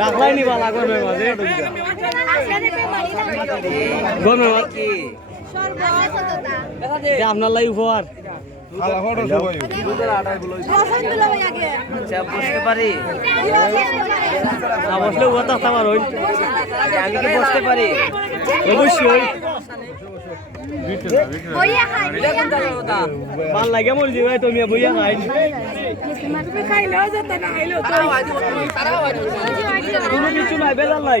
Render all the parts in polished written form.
রাখলাইনি বালা করবে মাঝে আপনার লাই উপহার বসতে পারি বসলে আমি কি বসতে পারি অবশ্যই ভাল লাগে মরজি ভাই তুমি বইয়া কোনো কিছু নাই বেজাল নাই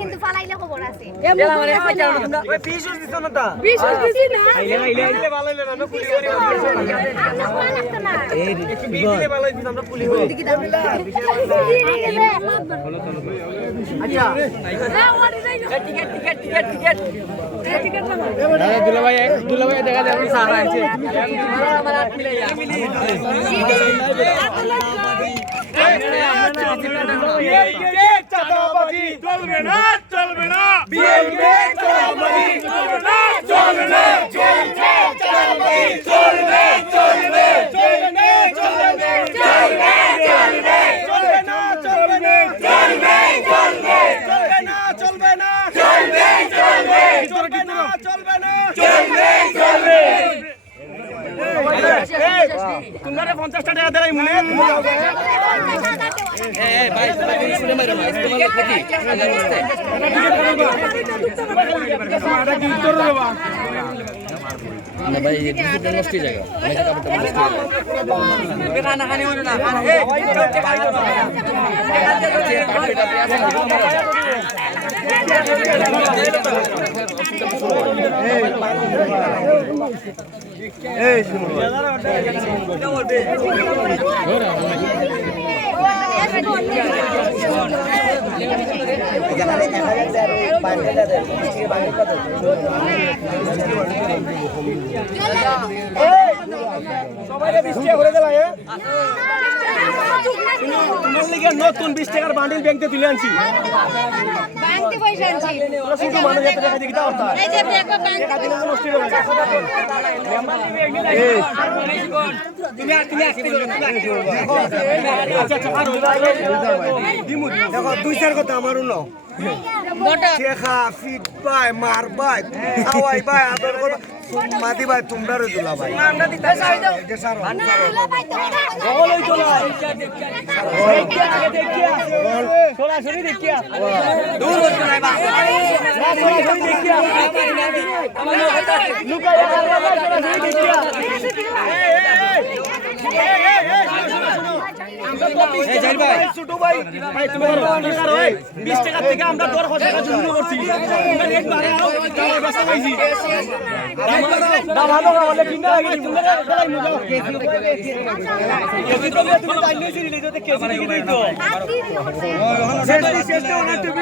কিন্তু ফালাইলে খবর আছে দুলাভাই দেখা যাবে সারা আছে চলবে না চলবে না तुम्हारे 50 টাকা দেয় মনে ভাই শুনে মারো না ইস্তেমাল ক্ষতি আল্লাহর রাস্তায় এটা কি করব না ভাই এই দুটো নষ্ট জায়গা অনেক কাপড়টা নষ্ট হয়ে যায় খানা খানি হলো না এই শুনো নতুন 20 টাকার বান্ডিল ব্যাংকে তুলে আনছি দেখো 2-4 কথা আমার উনো দেখা ফিট ভাই মার ভাই খাওয়াই ভাই আদর কথা মাদি ভাই তোমরা রে দুলা ভাই আমরা দিতে চাই দাও এটা সারো ওই তোলা দেখিয়া সরাসরি দেখিয়া দূর হচ্ছে না ভাই সরাসরি দেখিয়া আমার কথা লুকায় সরাসরি দেখিয়া এই জাল ভাই ছোট ভাই ভাই তুমি অনেকার হয় 20 টাকা থেকে আমরা 10 টাকা শুরু করছি আমরা একবারে আরো টাকা বেচা পাইছি দাম ভালো হলে কিনা লাগে তোমরা সবাই মজা কেজি তো তুমি তাইলে সিরি দিতে কেজি দিকে দেই তো শেষ তো অনেক টিভি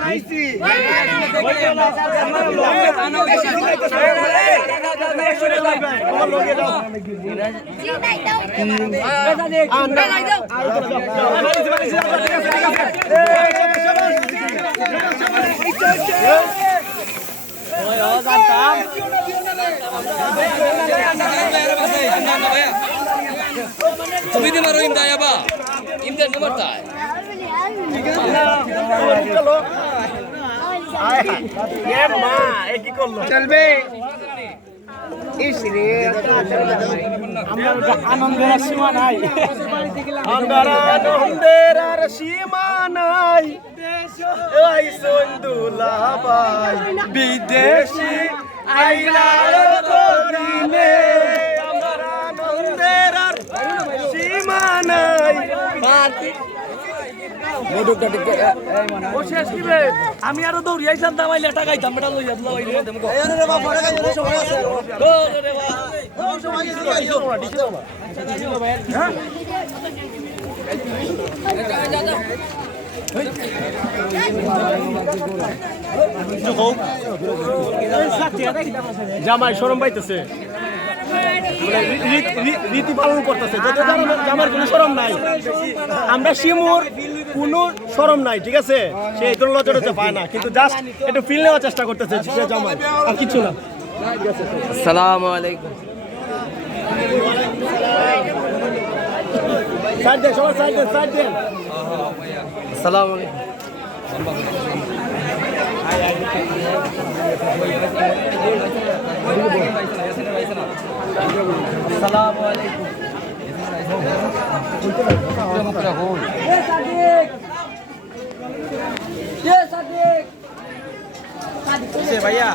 লাইসি তুমি দিমারো ইমদা ইয়াবা ইমদার নম্বর তাই ये मां एक ही করলো চলবে ইসরে আমরা আনন্দের সীমা নাই আনন্দের আর সীমা নাই এই সন্দুলা ভাই বিদেশি আইলা তো দিনে আমার আনন্দের আর সীমা নাই ও শেষ দিবে আমি আরো দৌড়ি আইতাম দামাইলে টাকা আইতাম বেটা লইয়া দিলা ওই জামাই শরম পাইতেছে রীতি পালন করতেছে যদি জামার কোনো শরম নাই আমরা শিমুর কোনো শরম নাই ঠিক আছে সে এই ধরনের লজ্জাটা পায় না কিন্তু জাস্ট একটু ফিল নেওয়ার চেষ্টা করতেছে সে জামাই আর কিছু না আসসালামু আলাইকুম সাইড দেন সবাই সাইড দেন আসসালামু আলাইকুম আসসালামু আলাইকুম ভাইয়া